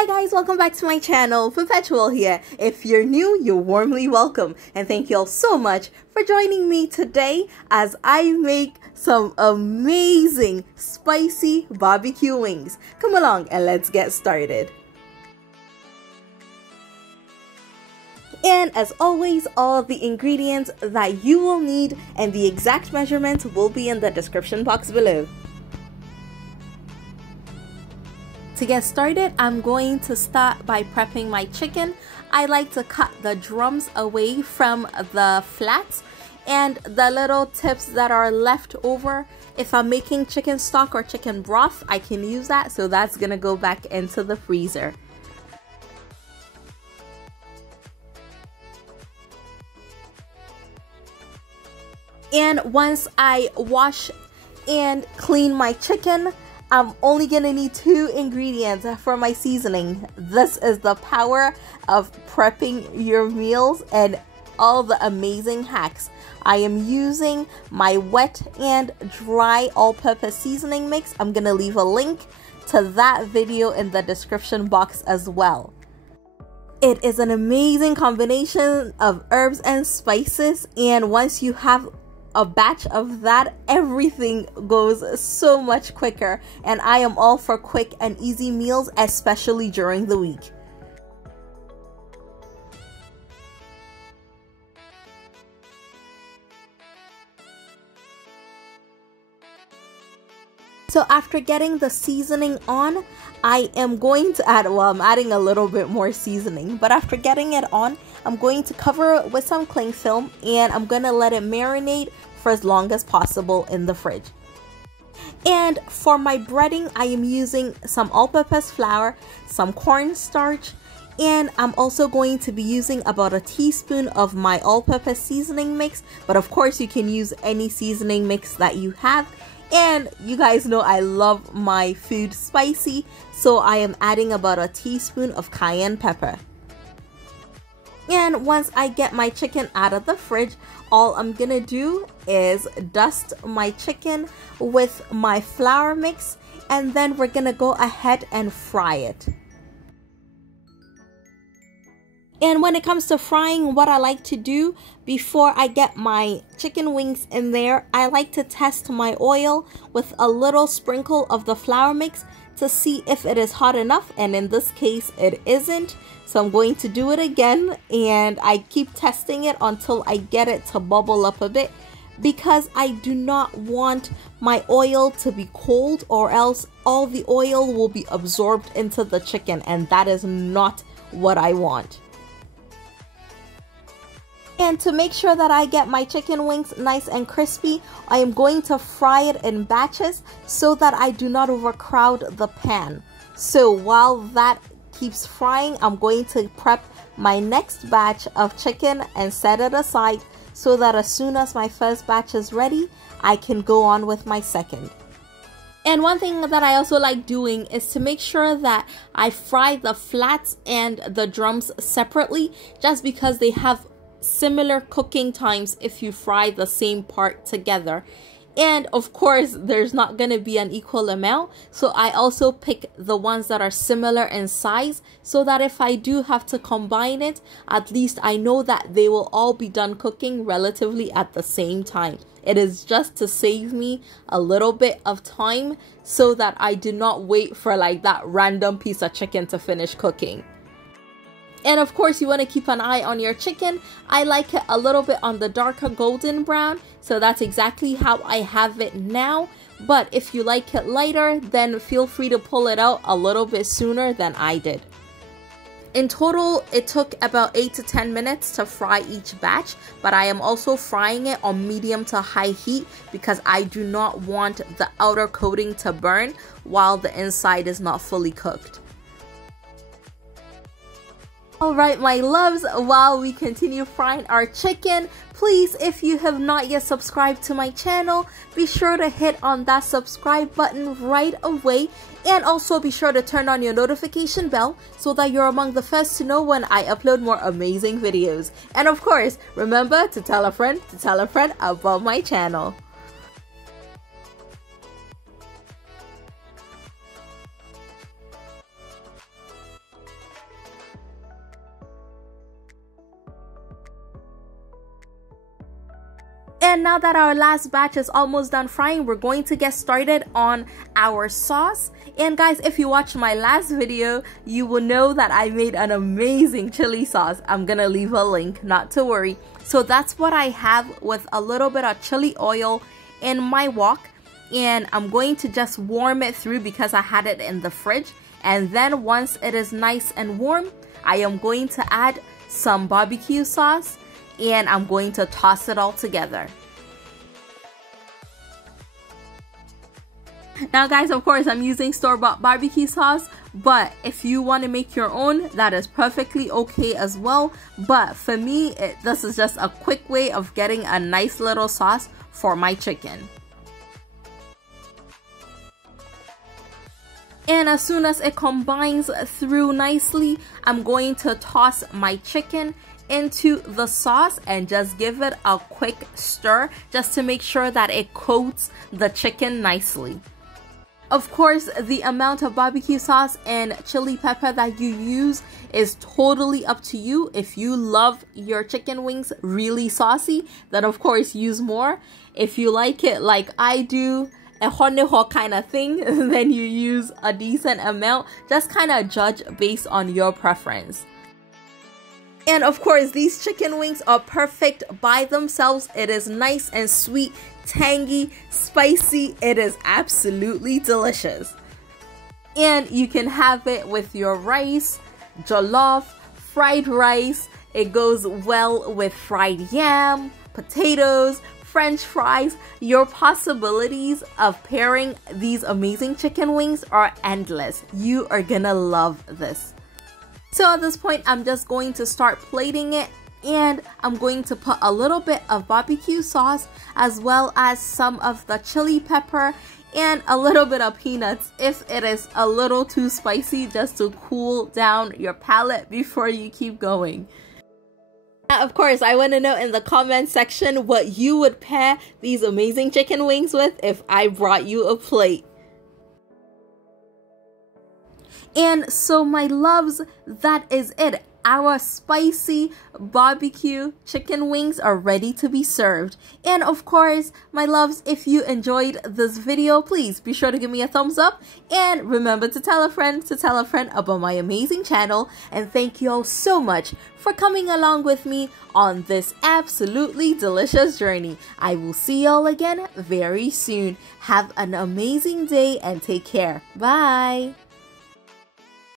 Hi guys, welcome back to my channel. Perpetual here. If you're new, you're warmly welcome. And thank you all so much for joining me today as I make some amazing spicy barbecue wings. Come along and let's get started. And as always, all the ingredients that you will need and the exact measurements will be in the description box below. To get started, I'm going to start by prepping my chicken. I like to cut the drums away from the flats and the little tips that are left over. If I'm making chicken stock or chicken broth, I can use that, so that's gonna go back into the freezer. And once I wash and clean my chicken, I'm only gonna need 2 ingredients for my seasoning. This is the power of prepping your meals and all the amazing hacks. I am using my wet and dry all-purpose seasoning mix. I'm gonna leave a link to that video in the description box as well. It is an amazing combination of herbs and spices, and once you have a batch of that, everything goes so much quicker, and I am all for quick and easy meals, especially during the week. So after getting the seasoning on, I am going to add, well, I'm adding a little bit more seasoning, but after getting it on, I'm going to cover it with some cling film and I'm going to let it marinate for as long as possible in the fridge. And for my breading, I am using some all-purpose flour, some cornstarch, and I'm also going to be using about a teaspoon of my all-purpose seasoning mix, but of course you can use any seasoning mix that you have. And you guys know I love my food spicy, so I am adding about a teaspoon of cayenne pepper. And once I get my chicken out of the fridge, all I'm gonna do is dust my chicken with my flour mix, and then we're gonna go ahead and fry it. And when it comes to frying, what I like to do before I get my chicken wings in there, I like to test my oil with a little sprinkle of the flour mix to see if it is hot enough, and in this case it isn't. So I'm going to do it again, and I keep testing it until I get it to bubble up a bit, because I do not want my oil to be cold, or else all the oil will be absorbed into the chicken, and that is not what I want. And to make sure that I get my chicken wings nice and crispy, I am going to fry it in batches so that I do not overcrowd the pan. So while that keeps frying, I'm going to prep my next batch of chicken and set it aside so that as soon as my first batch is ready, I can go on with my second. And one thing that I also like doing is to make sure that I fry the flats and the drums separately, just because they have similar cooking times if you fry the same part together. And of course there's not going to be an equal amount, so I also pick the ones that are similar in size, so that if I do have to combine it, at least I know that they will all be done cooking relatively at the same time. It is just to save me a little bit of time so that I do not wait for like that random piece of chicken to finish cooking. And of course you want to keep an eye on your chicken. I like it a little bit on the darker golden brown, so that's exactly how I have it now. But if you like it lighter, then feel free to pull it out a little bit sooner than I did. In total, it took about 8 to 10 minutes to fry each batch, but I am also frying it on medium to high heat because I do not want the outer coating to burn while the inside is not fully cooked. Alright my loves, while we continue frying our chicken, please, if you have not yet subscribed to my channel, be sure to hit on that subscribe button right away, and also be sure to turn on your notification bell so that you're among the first to know when I upload more amazing videos. And of course, remember to tell a friend about my channel. And now that our last batch is almost done frying, we're going to get started on our sauce. And guys, if you watched my last video, you will know that I made an amazing chili sauce. I'm gonna leave a link, not to worry. So that's what I have with a little bit of chili oil in my wok. And I'm going to just warm it through because I had it in the fridge. And then once it is nice and warm, I am going to add some barbecue sauce. And I'm going to toss it all together. Now guys, of course, I'm using store-bought barbecue sauce, but if you want to make your own, that is perfectly okay as well. But for me, this is just a quick way of getting a nice little sauce for my chicken. And as soon as it combines through nicely, I'm going to toss my chicken into the sauce and just give it a quick stir just to make sure that it coats the chicken nicely. Of course, the amount of barbecue sauce and chili pepper that you use is totally up to you. If you love your chicken wings really saucy, then of course use more. If you like it like I do, a honeho kind of thing, then you use a decent amount. Just kind of judge based on your preference. And of course, these chicken wings are perfect by themselves. It is nice and sweet, tangy, spicy. It is absolutely delicious. And you can have it with your rice, jollof, fried rice. It goes well with fried yam, potatoes, French fries. Your possibilities of pairing these amazing chicken wings are endless. You are gonna love this. So at this point, I'm just going to start plating it, and I'm going to put a little bit of barbecue sauce as well as some of the chili pepper and a little bit of peanuts if it is a little too spicy, just to cool down your palate before you keep going. Of course, I want to know in the comment section what you would pair these amazing chicken wings with if I brought you a plate. And so my loves, that is it. Our spicy barbecue chicken wings are ready to be served. And of course, my loves, if you enjoyed this video, please be sure to give me a thumbs up. And remember to tell a friend about my amazing channel. And thank you all so much for coming along with me on this absolutely delicious journey. I will see y'all again very soon. Have an amazing day and take care. Bye.